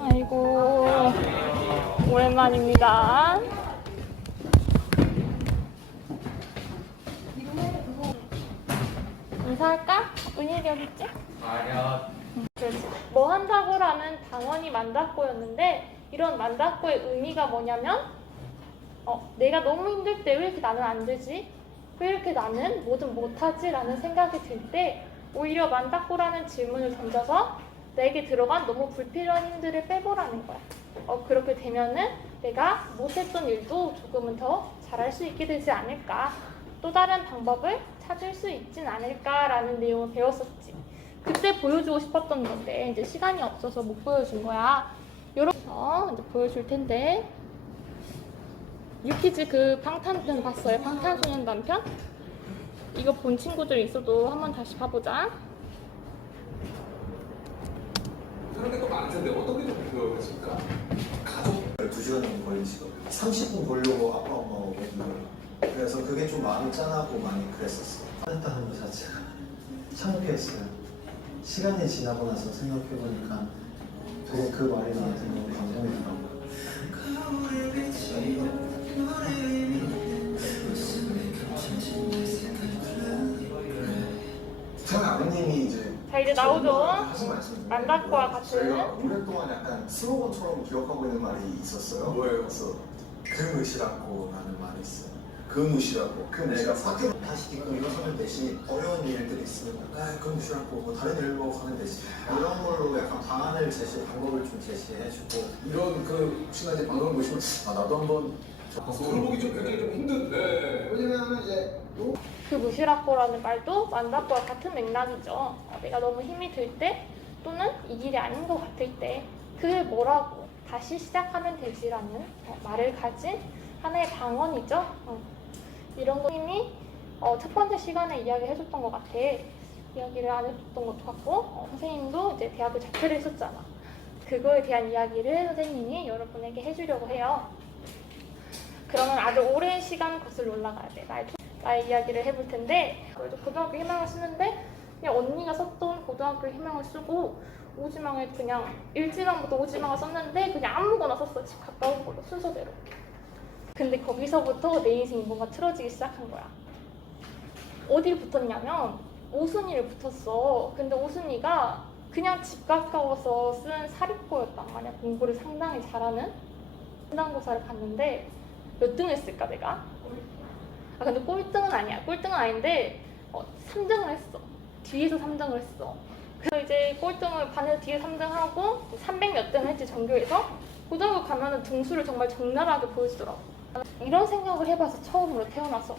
아이고 오랜만입니다. 인사할까? 은일이 어디 있지? 아니야. 그렇지. 뭐 한다고라는 단원이 만다고였는데 이런 만다고의 의미가 뭐냐면 어, 내가 너무 힘들 때 왜 이렇게 나는 안 되지? 왜 이렇게 나는 뭐든 못하지? 라는 생각이 들 때 오히려 만다고라는 질문을 던져서 내게 들어간 너무 불필요한 힘들을 빼보라는 거야. 어, 그렇게 되면은 내가 못했던 일도 조금은 더 잘할 수 있게 되지 않을까. 또 다른 방법을 찾을 수 있진 않을까라는 내용을 배웠었지. 그때 보여주고 싶었던 건데 이제 시간이 없어서 못 보여준 거야. 요렇게서 이제 보여줄 텐데 유키즈 그 방탄편 봤어요? 방탄소년단 편? 이거 본 친구들 있어도 한번 다시 봐보자. 그런 게또 많을 텐데 어떤 게좀 궁금하십니까? 가족 2시간 걸리시고 30분 보려고 아빠 엄마 오거든요 그래서 그게 좀 마음이 짠하고 많이 그랬었어 했다는 것 자체가 창피했어요 시간이 지나고 나서 생각해보니까 되게 그 말이 나한테 너무 감동이더라고요 저희 아버님이 이제 자, 이제 나오죠? 하신 말씀 만다코와 같은. 저희가 오랫동안 약간 슬로건처럼 기억하고 있는 말이 있었어요 뭐예요? 그래서 그 무시라고 라는 말이 있어요 그 무시라고. 그 내가 사태 다시 딛고 일어서는 대신 어려운 일들이 있으면 아 그건 무시하고 뭐 다른 일로 가면 되지 이런 걸로 약간 방안을 제시 방법을 좀 제시해주고 이런 그 혹시나 이제 방송을 보시면 아 나도 한번 보기 좀 굉장히 좀 힘든데. 왜냐면 이제 그 무시라코라는 말도 만다코와 같은 맥락이죠. 어, 내가 너무 힘이 들 때 또는 이 길이 아닌 것 같을 때 그게 뭐라고 다시 시작하면 되지라는 어, 말을 가진 하나의 방언이죠. 어, 이런 거 이미 어, 첫 번째 시간에 이야기 해줬던 것 같아. 이야기를 안 해줬던 것도 같고 어, 선생님도 이제 대학을 자퇴를 했었잖아. 그거에 대한 이야기를 선생님이 여러분에게 해주려고 해요. 그러면 아주 오랜 시간 거슬러 올라가야 돼. 나의 나의 이야기를 해볼 텐데 그래도 고등학교 희망을 쓰는데 그냥 언니가 썼던 고등학교 희망을 쓰고 오지망을 그냥 일지망부터 오지망을 썼는데 그냥 아무거나 썼어. 집 가까운 걸로 순서대로. 근데 거기서부터 내 인생이 뭔가 틀어지기 시작한 거야. 어디를 붙었냐면 오순이를 붙었어. 근데 오순이가 그냥 집 가까워서 쓴 사립고였단 말이야. 공부를 상당히 잘하는 중간고사를 봤는데 몇 등 했을까 내가? 아 근데 꼴등은 아니야. 꼴등은 아닌데 어, 3등을 했어. 뒤에서 3등을 했어. 그래서 이제 꼴등을 반에서 뒤에 3등 하고 300몇 등 했지 전교에서 고등학교 가면은 등수를 정말 적나라하게 보여주더라고. 이런 생각을 해봐서 처음으로 태어나서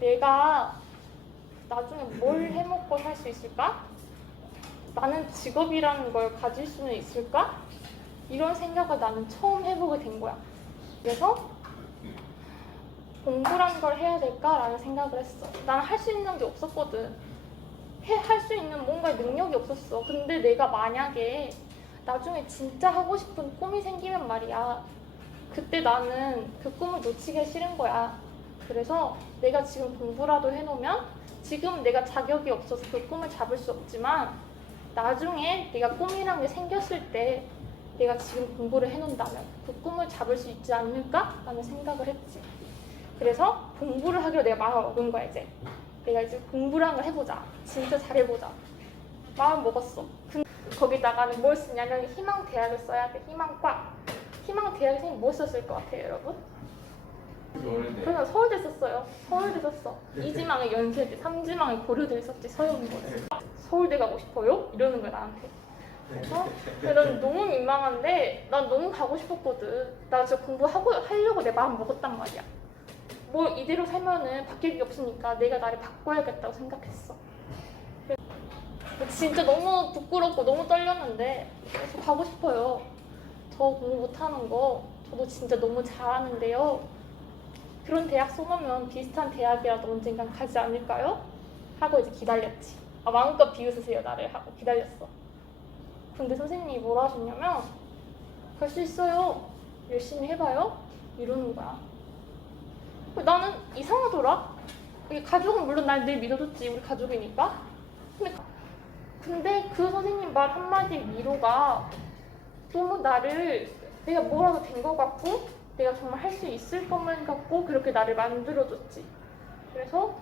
내가 나중에 뭘 해먹고 살 수 있을까? 나는 직업이라는 걸 가질 수는 있을까? 이런 생각을 나는 처음 해보게 된 거야. 그래서 공부란 걸 해야 될까라는 생각을 했어. 나는 할 수 있는 게 없었거든. 할 수 있는 뭔가 능력이 없었어. 근데 내가 만약에 나중에 진짜 하고 싶은 꿈이 생기면 말이야. 그때 나는 그 꿈을 놓치기 싫은 거야. 그래서 내가 지금 공부라도 해놓으면 지금 내가 자격이 없어서 그 꿈을 잡을 수 없지만 나중에 내가 꿈이란 게 생겼을 때 내가 지금 공부를 해놓는다면 그 꿈을 잡을 수 있지 않을까라는 생각을 했지. 그래서 공부를 하기로 내가 마음을 먹은 거야 이제. 내가 이제 공부를 걸 해보자. 진짜 잘해보자. 마음 먹었어. 근 거기다가는 뭘 쓰냐면 희망 대학을 써야 돼. 희망과 희망 대학에 선생님 뭐 썼을 것 같아요, 여러분? 그러면 서울대 썼어요. 서울대 썼어. 이지망에 연세대, 삼지망에 고려대 썼지 서영고를. 서울대 가고 싶어요? 이러는 거야 나한테. 그래서 난 너무 민망한데 난 너무 가고 싶었거든. 나 진짜 공부하고 하려고 내 마음 먹었단 말이야. 뭐 이대로 살면은 바뀔 게 없으니까 내가 나를 바꿔야겠다고 생각했어. 진짜 너무 부끄럽고 너무 떨렸는데 그래서 가고 싶어요. 저 공부 못하는 거 저도 진짜 너무 잘하는데요. 그런 대학 써놓으면 비슷한 대학이라도 언젠간 가지 않을까요? 하고 이제 기다렸지. 아, 마음껏 비웃으세요 나를 하고 기다렸어. 근데 선생님이 뭐라 하셨냐면 갈 수 있어요. 열심히 해봐요. 이러는 거야. 나는 이상하더라. 이게 가족은 물론 날 늘 믿어줬지 우리 가족이니까. 근데 근데 그 선생님 말 한마디 위로가 너무 나를 내가 뭐라도 된 것 같고 내가 정말 할 수 있을 것만 같고 그렇게 나를 만들어줬지. 그래서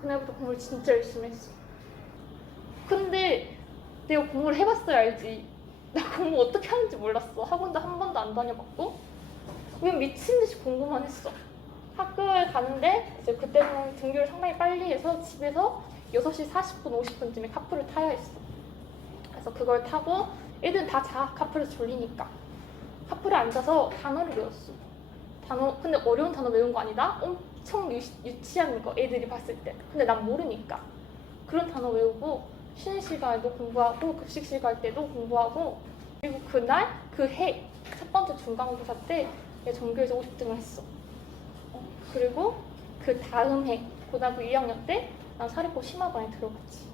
그날부터 공부를 진짜 열심히 했어. 근데 내가 공부를 해봤어야 알지. 나 공부 어떻게 하는지 몰랐어. 학원도 한 번도 안 다녀봤고 그냥 미친 듯이 공부만 했어. 학교에 가는데 이제 그때는 등교를 상당히 빨리 해서 집에서 6시 40분, 50분쯤에 카프를 타야 했어. 그래서 그걸 타고 애들은 다 자, 카프에서 졸리니까. 카프를 앉아서 단어를 외웠어. 단어, 근데 어려운 단어 외운 거 아니다? 엄청 유, 유치한 거, 애들이 봤을 때. 근데 난 모르니까. 그런 단어 외우고, 쉬는 시간에도 공부하고, 급식 시간 때도 공부하고, 그리고 그날, 그 해, 첫 번째 중간고사 때, 내가 전교에서 50등을 했어. 어, 그리고 그 다음 해, 고등학교 2학년 때, 난 사립고 심화반에 들어갔지.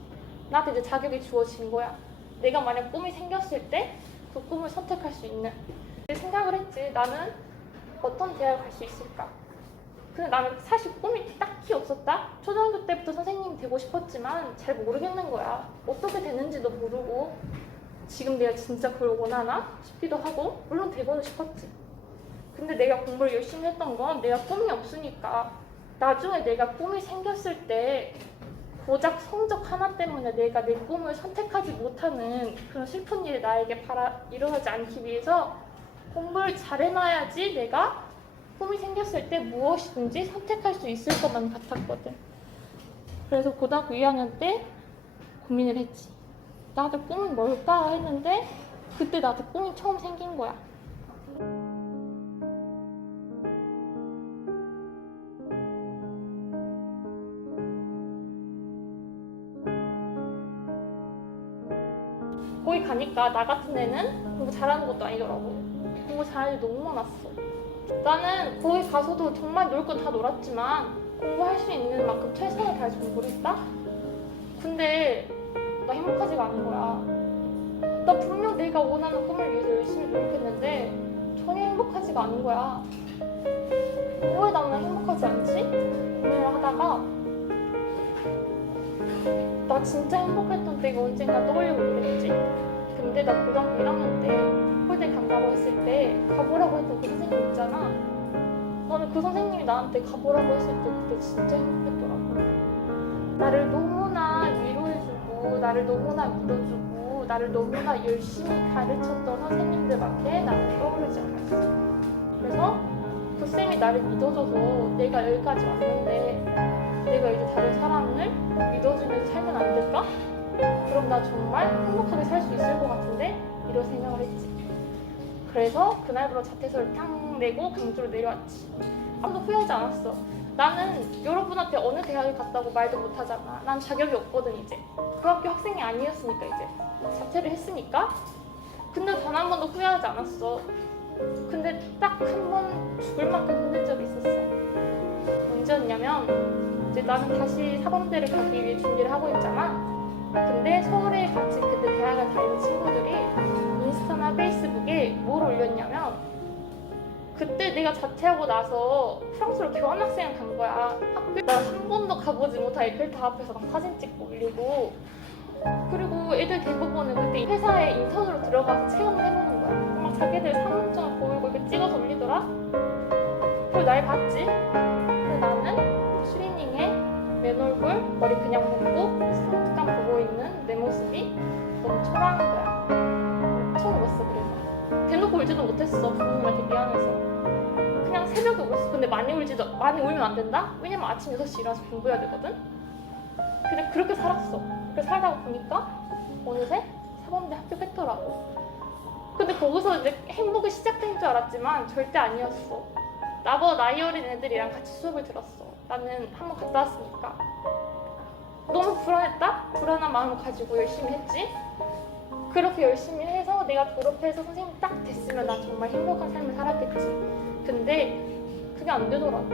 나한테 이제 자격이 주어진 거야. 내가 만약 꿈이 생겼을 때, 그 꿈을 선택할 수 있는. 생각을 했지. 나는 어떤 대학을 갈 수 있을까? 근데 나는 사실 꿈이 딱히 없었다. 초등학교 때부터 선생님이 되고 싶었지만 잘 모르겠는 거야. 어떻게 되는지도 모르고 지금 내가 진짜 그걸 원하나 싶기도 하고 물론 되고는 싶었지. 근데 내가 공부를 열심히 했던 건 내가 꿈이 없으니까 나중에 내가 꿈이 생겼을 때 고작 성적 하나 때문에 내가 내 꿈을 선택하지 못하는 그런 슬픈 일이 나에게 바라, 일어나지 않기 위해서 공부를 잘해놔야지 내가 꿈이 생겼을 때 무엇이든지 선택할 수 있을 것만 같았거든. 그래서 고등학교 2학년 때 고민을 했지. 나한테 꿈은 뭘까 했는데 그때 나한테 꿈이 처음 생긴 거야. 가니까 나 같은 애는 공부 잘하는 것도 아니더라고. 공부 잘하는 애 너무 많았어. 나는 거기 가서도 정말 놀 건 다 놀았지만 공부할 수 있는 만큼 최선을 다해서 공부를 했다? 근데 나 행복하지가 않은 거야. 나 분명 내가 원하는 꿈을 위해서 열심히 노력했는데 전혀 행복하지가 않은 거야. 왜 나는 행복하지 않지? 고민을 하다가 나 진짜 행복했던 때가 언젠가 떠올리고 그랬지. 근데 나 고등학교 1학년 때 홀대 간다고 했을 때 가보라고 했던 그 선생님 있잖아. 나는 그 선생님이 나한테 가보라고 했을 때 그때 진짜 행복했더라고. 나를 너무나 위로해주고 나를 너무나 믿어주고 나를 너무나 열심히 가르쳤던 선생님들밖에 나는 떠오르지 않았어. 그래서 그 쌤이 나를 믿어줘서 내가 여기까지 왔는데 내가 이제 다른 사람을 믿어주면서 살면 안 될까? 그럼 나 정말 행복하게 살 수 있을 것 같은데? 이런 생각을 했지. 그래서 그날부터 자퇴서를 탕 내고 강주로 내려왔지. 아무도 후회하지 않았어. 나는 여러분한테 어느 대학에 갔다고 말도 못 하잖아. 난 자격이 없거든, 이제. 그 학교 학생이 아니었으니까, 이제. 자퇴를 했으니까. 근데 단 한 번도 후회하지 않았어. 근데 딱 한 번 죽을 만큼 힘든 적이 있었어. 언제였냐면, 이제 나는 다시 사범대를 가기 위해 준비를 하고 있잖아. 근데 서울에 같이 그때 대학을 다니는 친구들이 인스타나 페이스북에 뭘 올렸냐면 그때 내가 자퇴하고 나서 프랑스로 교환학생을 간 거야. 학교 나한 번도 가보지 못한 에펠탑 앞에서 막 사진 찍고 올리고 그리고 애들 대부분은 그때 회사에 인턴으로 들어가서 체험을 해보는 거야. 막 자기들 사무증을 보이고 이렇게 찍어서 올리더라. 그리고 날 봤지. 맨 얼굴 머리 그냥 묶고 잠깐 보고 있는 내 모습이 너무 초라한 거야. 엄청 울었어 그래서. 대놓고 울지도 못했어 부모님한테 미안해서. 그냥 새벽에 울었어. 근데 많이 울지도 많이 울면 안 된다? 왜냐면 아침 6시 일어나서 공부해야 되거든. 근데 그렇게 살았어. 그렇게 살다가 보니까 어느새 사범대 합격했더라고. 근데 거기서 이제 행복이 시작된 줄 알았지만 절대 아니었어. 나보다 나이 어린 애들이랑 같이 수업을 들었어. 나는 한 번 갔다 왔으니까. 너무 불안했다? 불안한 마음을 가지고 열심히 했지. 그렇게 열심히 해서 내가 졸업해서 선생님 딱 됐으면 난 정말 행복한 삶을 살았겠지. 근데 그게 안 되더라고.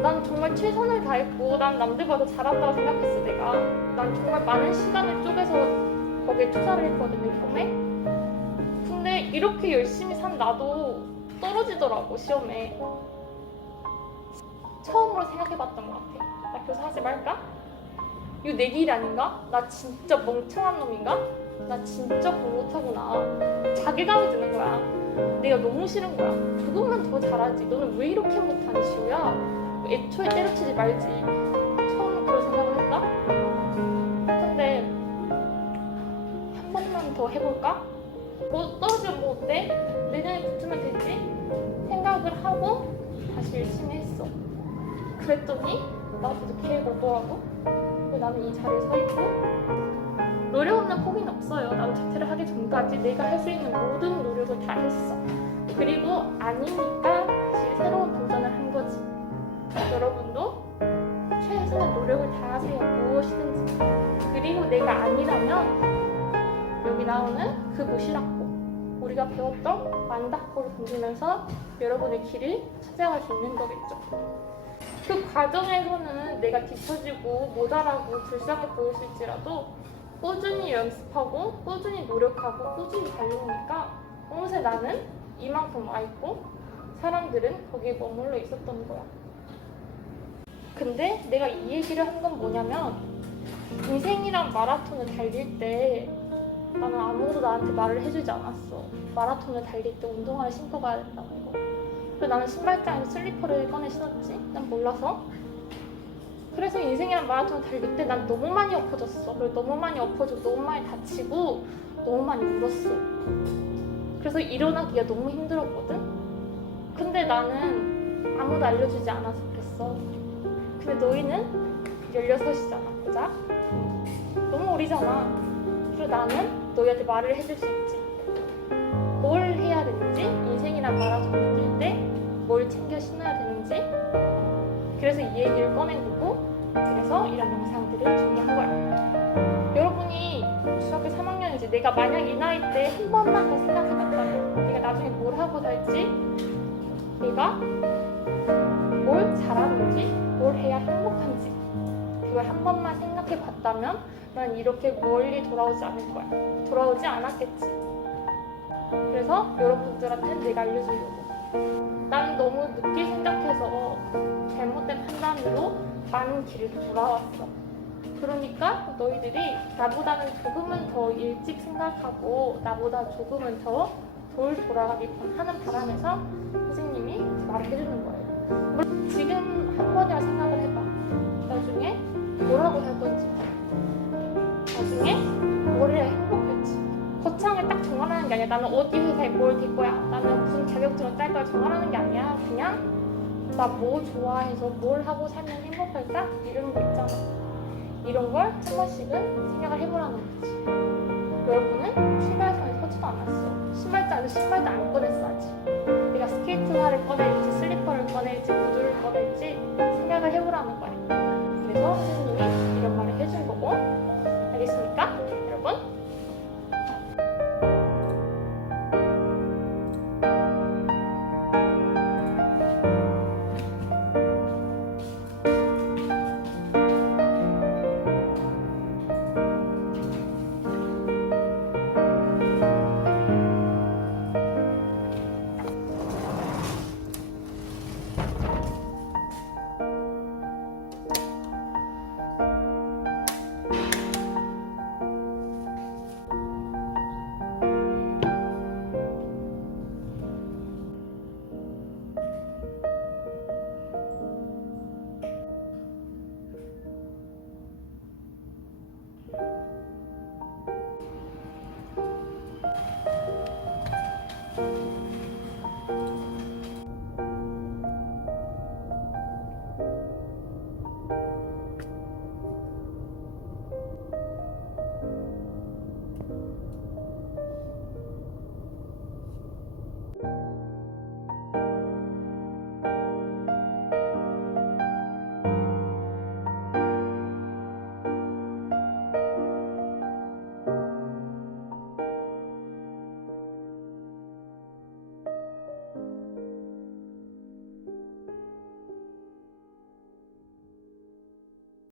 난 정말 최선을 다했고 난 남들보다 잘한다고 생각했어 내가. 난 정말 많은 시간을 쪼개서 거기에 투자를 했거든 이 꿈에. 근데 이렇게 열심히 산 나도 떨어지더라고 시험에. 처음으로 생각해봤던 것 같아. 나 교사 하지 말까? 이거 내길 아닌가? 나 진짜 멍청한 놈인가? 나 진짜 공부 못하구나. 자괴감이 드는 거야. 내가 너무 싫은 거야. 그것만 더 잘하지. 너는 왜 이렇게 못하니, 시우야? 애초에 때려치지 말지. 처음 그런 생각을 했다? 근데 한 번만 더 해볼까? 뭐 떨어지면 뭐 어때? 내년에 붙으면 되지? 생각을 하고 다시 열심히 했어. 그랬더니 나도 계획 오더라고. 나는 이 자리에 서 있고 노력 없는 포기는 없어요. 나도 자퇴를 하기 전까지 내가 할 수 있는 모든 노력을 다 했어. 그리고 아니니까 다시 새로운 도전을 한 거지. 여러분도 최선의 노력을 다하세요. 무엇이든지. 그리고 내가 아니라면 여기 나오는 그 무시락고 우리가 배웠던 만다코를 던지면서 여러분의 길을 찾아갈 수 있는 거겠죠. 그 과정에서는 내가 뒤처지고 모자라고 불쌍해 보였을지라도 꾸준히 연습하고 꾸준히 노력하고 꾸준히 달려오니까 어느새 나는 이만큼 와 있고 사람들은 거기에 머물러 있었던 거야. 근데 내가 이 얘기를 한 건 뭐냐면 인생이란 마라톤을 달릴 때 나는 아무도 나한테 말을 해주지 않았어. 마라톤을 달릴 때 운동화를 신고 가야 된다는 거. 그래서 나는 신발장에서 슬리퍼를 꺼내 신었지. 난 몰라서. 그래서 인생이란 마라톤을 달릴 때 난 너무 많이 엎어졌어. 그리고 너무 많이 엎어지고 너무 많이 다치고 너무 많이 울었어. 그래서 일어나기가 너무 힘들었거든. 근데 나는 아무도 알려주지 않아서 그랬어. 근데 너희는 16이잖아, 그자? 너무 어리잖아. 그리고 나는 너희한테 말을 해줄 수 있지. 뭘 해야 되는지, 인생이란 마라톤을 뛸때 뭘 챙겨 신어야 되는지. 그래서 이 얘기를 꺼낸 거고, 그래서 이런 영상들을 준비한 거야. 여러분이 중학교 3학년이지. 내가 만약 이 나이 때 한 번만 더 생각해봤다면, 내가 나중에 뭘 하고 살지, 내가 뭘 잘하는지, 뭘 해야 행복한지, 그걸 한 번만 생각해 봤다면 난 이렇게 멀리 돌아오지 않을 거야. 돌아오지 않았겠지. 그래서 여러분들한테 내가 알려주려고. 난 너무 늦게 생각해서 잘못된 판단으로 많은 길을 돌아왔어. 그러니까 너희들이 나보다는 조금은 더 일찍 생각하고 나보다 조금은 더 돌 돌아가길 하는 바람에서 선생님이 말을 해주는 거예요. 지금 한 번이라 생각을 해봐. 나중에 뭘 하고 살 건지. 나중에 뭘 해야 행복할지. 거창을 딱 정하라는 게 아니야. 나는 어디 회사에 뭘 될 거야. 나는 무 뭘 잘하는 게 아니야. 그냥 나 뭐 좋아해서 뭘 하고 살면 행복할까? 이런 거 있잖아. 이런 걸 한 번씩은 생각을 해보라는 거지. 여러분은 신발장에 서지도 않았어. 신발장에서 신발도 안 꺼냈어 아직. 내가 스케이트화를 꺼낼지 슬리퍼를 꺼낼지 구두를 꺼낼지 생각을 해보라는 거야. 그래서 선생님이 이런 말을 해준 거고 알겠습니까?